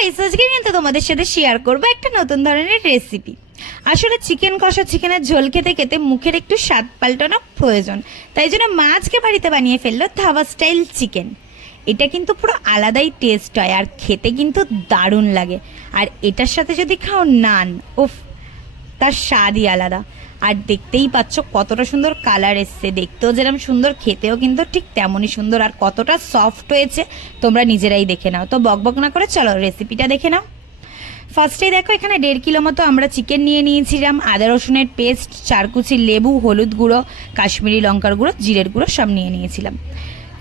Guys আজকে কিন্তু তোমাদের সাথে শেয়ার করব একটা নতুন ধরনের রেসিপি আসলে চিকেন কষা চিকেনের ঝোল খেতে খেতে মুখের একটু স্বাদ পাল্টানো প্রয়োজন। তাই জন্য মা আজকে বাড়িতে বানিয়ে ফেলল ধাবা স্টাইল চিকেন এটা কিন্তু পুরো আলাদাই টেস্ট হয় আর খেতে কিন্তু দারুণ লাগে। আর এটার সাথে যদি খাও নান, উফ, তার স্বাদই আলাদা। আর দেখতেই পাচ্ছ কতটা সুন্দর কালার এসছে। দেখতেও যেরকম সুন্দর, খেতেও কিন্তু ঠিক তেমনই সুন্দর আর কতটা সফট হয়েছে, তোমরা নিজেরাই দেখে নাও। তো বকবক না করে চলো রেসিপিটা দেখে নাও। ফার্স্টে দেখো, এখানে দেড় কিলো মতো আমরা চিকেন নিয়ে নিয়েছিলাম, আদা, রসুনের পেস্ট চারকুচি লেবু, হলুদ গুঁড়ো, কাশ্মীরি লঙ্কার গুঁড়ো, জিরের গুঁড়ো সব নিয়ে নিয়েছিলাম।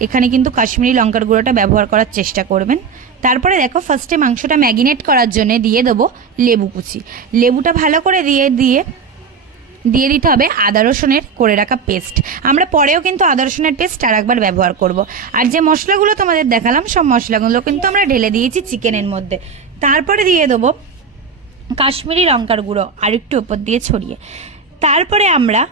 এখানে কিন্তু কাশ্মীরি লঙ্কার গুঁড়োটা ব্যবহার করার চেষ্টা করবেন। তারপরে দেখো ফার্স্টে মাংসটা ম্যাগিনেট করার জন্য দিয়ে দেবো লেবু কুচি। লেবুটা ভালো করে দিয়ে দিয়ে দিয়ে দিতে হবে আদা রসুনের করে রাখা পেস্ট। আমরা পরেও কিন্তু আদা রসুনের পেস্ট আর একবার ব্যবহার করব। আর যে মশলাগুলো তোমাদের দেখালাম, সব মশলাগুলো কিন্তু আমরা ঢেলে দিয়েছি চিকেনের মধ্যে। তারপরে দিয়ে দেবো কাশ্মীরি লঙ্কার গুঁড়ো আর একটু ওপর দিয়ে ছড়িয়ে। তারপরে আমরা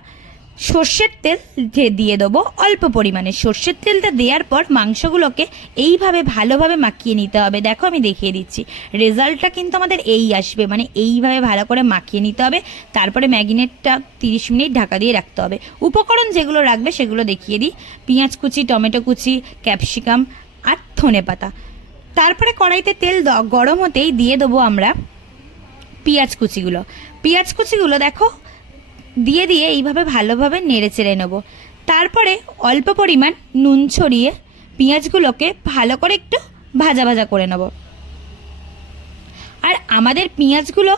সর্ষের তেল দিয়ে- দেবো। অল্প পরিমাণে সর্ষের তেলটা দেওয়ার পর মাংসগুলোকে এইভাবে ভালোভাবে মাখিয়ে নিতে হবে। দেখো আমি দেখিয়ে দিচ্ছি। রেজাল্টটা কিন্তু আমাদের এই আসবে। মানে এইভাবে ভালো করে মাখিয়ে নিতে হবে। তারপরে ম্যাগিনেটটা তিরিশ মিনিট ঢাকা দিয়ে রাখতে হবে। উপকরণ যেগুলো রাখবে সেগুলো দেখিয়ে দিই। পেঁয়াজ কুচি, টমেটো কুচি, ক্যাপসিকাম আর ধনে পাতা। তারপরে কড়াইতে তেল গরম হতেই দিয়ে দেবো আমরা পেঁয়াজ কুচিগুলো। পেঁয়াজ কুচিগুলো দেখো দিয়ে দিয়ে এইভাবে ভালোভাবে নেড়ে চেড়ে নেব। তারপরে অল্প পরিমাণ নুন ছড়িয়ে পেঁয়াজগুলোকে ভালো করে একটু ভাজা ভাজা করে নেব। আর আমাদের পেঁয়াজগুলো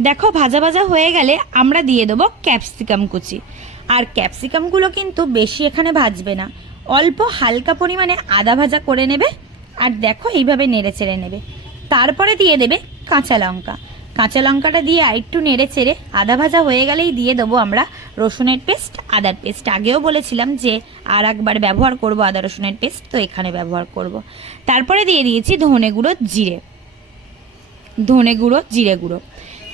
দেখো ভাজা ভাজা হয়ে গেলে আমরা দিয়ে দেবো ক্যাপসিকাম কুচি। আর ক্যাপসিকামগুলো কিন্তু বেশি এখানে ভাজবে না। অল্প হালকা পরিমাণে আদা ভাজা করে নেবে। আর দেখো এইভাবে নেড়ে চেড়ে নেবে। তারপরে দিয়ে দেবে কাঁচা লঙ্কা। কাঁচা লঙ্কাটা দিয়ে আরেকটু নেড়ে চেড়ে আদা ভাজা হয়ে গেলেই দিয়ে দেবো আমরা রসুনের পেস্ট, আদার পেস্ট। আগেও বলেছিলাম যে আর একবার ব্যবহার করব আদা রসুনের পেস্ট, তো এখানে ব্যবহার করব। তারপরে দিয়ে দিয়েছি ধনে গুঁড়ো, জিরে। ধনে গুঁড়ো, জিরে গুঁড়ো।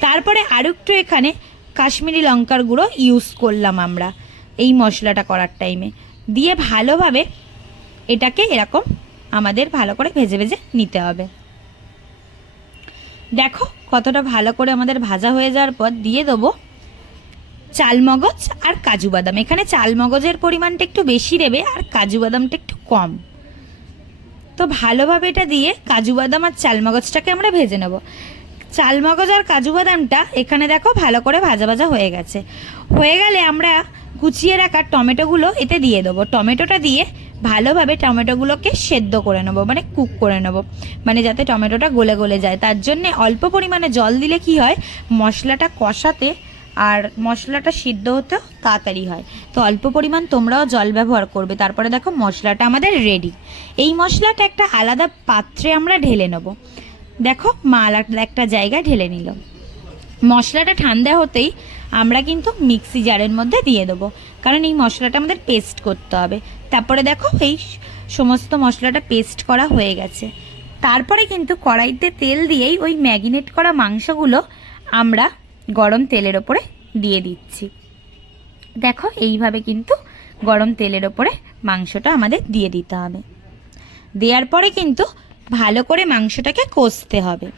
তারপরে আরও একটু এখানে কাশ্মীরি লঙ্কার গুঁড়ো ইউজ করলাম আমরা এই মশলাটা করার টাইমে দিয়ে ভালোভাবে এটাকে এরকম আমাদের ভালো করে ভেজে ভেজে নিতে হবে। দেখো, কতটা ভালো করে আমাদের ভাজা হয়ে যাওয়ার পর দিয়ে দেবো চালমগজ আর কাজু বাদাম। এখানে চালমগজের পরিমাণটা একটু বেশি দেবে আর কাজু বাদামটা একটু কম। তো ভালোভাবে এটা দিয়ে কাজু বাদাম আর চালমগজটাকে আমরা ভেজে নেব। চালমগজ আর কাজু বাদামটা এখানে দেখো ভালো করে ভাজা ভাজা হয়ে গেছে। হয়ে গেলে আমরা কুচিয়ে রাখা টমেটোগুলো এতে দিয়ে দেবো। টমেটোটা দিয়ে ভালোভাবে টমেটোগুলোকে সেদ্ধ করে নেব মানে কুক করে নেব মানে যাতে টমেটোটা গলে গলে যায়। তার জন্যে অল্প পরিমাণে জল দিলে কি হয়, মশলাটা কষাতে আর মশলাটা সিদ্ধ হতেও তাড়াতাড়ি হয়। তো অল্প পরিমাণ তোমরাও জল ব্যবহার করবে। তারপরে দেখো মশলাটা আমাদের রেডি এই মশলাটা একটা আলাদা পাত্রে আমরা ঢেলে নেব। দেখো মা আলাদা একটা জায়গায় ঢেলে নিল। মশলাটা ঠান্ডা হতেই আমরা কিন্তু মিক্সি জারের মধ্যে দিয়ে দেবো, কারণ এই মশলাটা আমাদের পেস্ট করতে হবে। তারপরে দেখো, এই সমস্ত মশলাটা পেস্ট করা হয়ে গেছে। তারপরে কিন্তু কড়াইতে তেল দিয়েই ওই ম্যাগিনেট করা মাংসগুলো আমরা গরম তেলের ওপরে দিয়ে দিচ্ছি। দেখো, এইভাবে কিন্তু গরম তেলের ওপরে মাংসটা আমাদের দিয়ে দিতে হবে। দেওয়ার পরে কিন্তু ভালো করে মাংসটাকে কষতে হবে।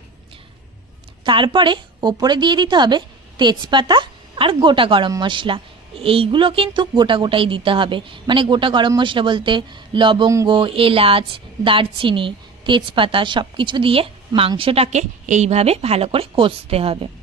তারপরে ওপরে দিয়ে দিতে হবে তেজপাতা আর গোটা গরম মশলা। এইগুলো কিন্তু গোটা গোটাই দিতে হবে। মানে গোটা গরম মশলা বলতে লবঙ্গ, এলাচ, দারচিনি, তেজপাতা সব কিছু দিয়ে মাংসটাকে এইভাবে ভালো করে কষতে হবে।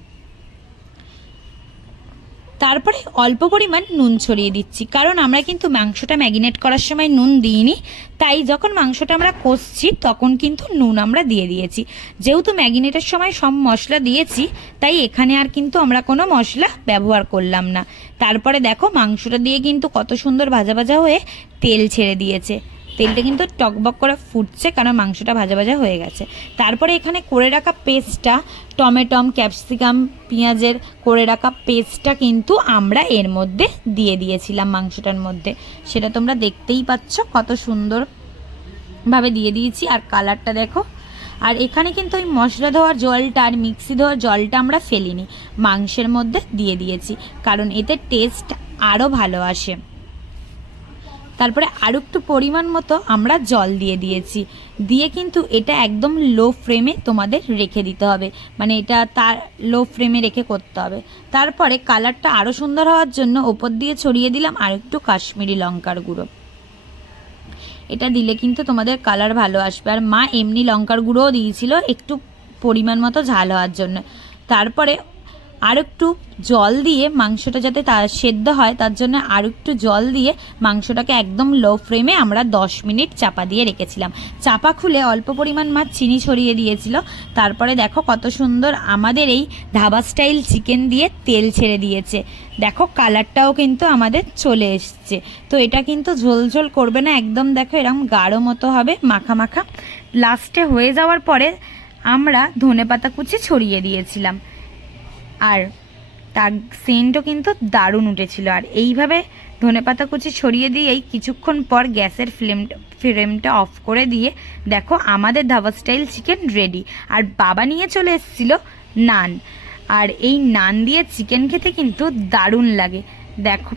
তারপরে অল্প পরিমাণ নুন ছড়িয়ে দিচ্ছি। কারণ আমরা কিন্তু মাংসটা ম্যাগিনেট করার সময় নুন দিইনি। তাই যখন মাংসটা আমরা কষছি, তখন কিন্তু নুন আমরা দিয়ে দিয়েছি। যেহেতু ম্যাগিনেটের সময় সব মশলা দিয়েছি, তাই এখানে আর কিন্তু আমরা কোনো মশলা ব্যবহার করলাম না। তারপরে দেখো মাংসটা দিয়ে কিন্তু কত সুন্দর ভাজা ভাজা হয়ে তেল ছেড়ে দিয়েছে। তেলটা কিন্তু টকবক করে ফুটছে কারণ মাংসটা ভাজা ভাজা হয়ে গেছে। তারপরে এখানে করে রাখা পেস্টটা, টমেটম, ক্যাপসিকাম, পেঁয়াজের করে রাখা পেস্টটা কিন্তু আমরা এর মধ্যে দিয়ে দিয়েছিলাম মাংসটার মধ্যে। সেটা তোমরা দেখতেই পাচ্ছ কত সুন্দরভাবে দিয়ে দিয়েছি। আর কালারটা দেখো। আর এখানে কিন্তু ওই মশলা ধোয়ার জলটা আর মিক্সি ধোয়ার জলটা আমরা ফেলিনি, মাংসের মধ্যে দিয়ে দিয়েছি। কারণ এতে টেস্ট আরও ভালো আসে। তারপরে আরও একটু পরিমাণ মতো আমরা জল দিয়ে দিয়েছি। দিয়ে কিন্তু এটা একদম লো ফ্লেমে তোমাদের রেখে দিতে হবে। মানে এটা তার লো ফ্লেমে রেখে করতে হবে। তারপরে কালারটা আরও সুন্দর হওয়ার জন্য ওপর দিয়ে ছড়িয়ে দিলাম আর একটু কাশ্মীরি লঙ্কার গুঁড়ো। এটা দিলে কিন্তু তোমাদের কালার ভালো আসবে। আর মা এমনি লঙ্কার গুঁড়োও দিয়েছিল একটু পরিমাণ মতো ঝাল হওয়ার জন্য। তারপরে আর একটু জল দিয়ে মাংসটা যাতে তা সেদ্ধ হয়, তার জন্য আর একটু জল দিয়ে মাংসটাকে একদম লো ফ্লেমে আমরা দশ মিনিট চাপা দিয়ে রেখেছিলাম। চাপা খুলে অল্প পরিমাণ মাছ চিনি ছড়িয়ে দিয়েছিল। তারপরে দেখো কত সুন্দর আমাদের এই ধাবা স্টাইল চিকেন দিয়ে তেল ছেড়ে দিয়েছে। দেখো কালারটাও কিন্তু আমাদের চলে এসছে। তো এটা কিন্তু ঝোল ঝোল করবে না, একদম দেখো এরকম গাঢ় মতো হবে, মাখা মাখা। লাস্টে হয়ে যাওয়ার পরে আমরা ধনেপাতা কুচি ছড়িয়ে দিয়েছিলাম। আর তার সেন্টও কিন্তু দারুণ উঠেছিল। আর এইভাবে ধনেপাতা কুচি ছড়িয়ে দিয়েই কিছুক্ষণ পর গ্যাসের ফ্লেম, ফ্লেমটা অফ করে দিয়ে দেখো আমাদের ধাবা স্টাইল চিকেন রেডি। আর বাবা নিয়ে চলে এসেছিল নান। আর এই নান দিয়ে চিকেন খেতে কিন্তু দারুণ লাগে। দেখো।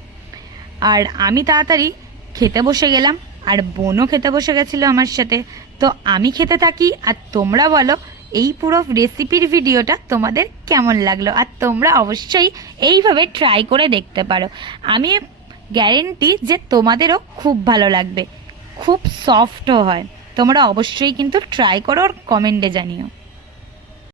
আর আমি তাড়াতাড়ি খেতে বসে গেলাম। আর বোনও খেতে বসে গেছিল আমার সাথে। তো আমি খেতে থাকি আর তোমরা বলো এই পুরো রেসিপির ভিডিওটা তোমাদের কেমন লাগল? আর তোমরা অবশ্যই এইভাবে ট্রাই করে দেখতে পারো। আমি গ্যারেন্টি যে তোমাদেরও খুব ভালো লাগবে। খুব সফটও হয়। তোমরা অবশ্যই কিন্তু ট্রাই করো আর কমেন্টে জানিও।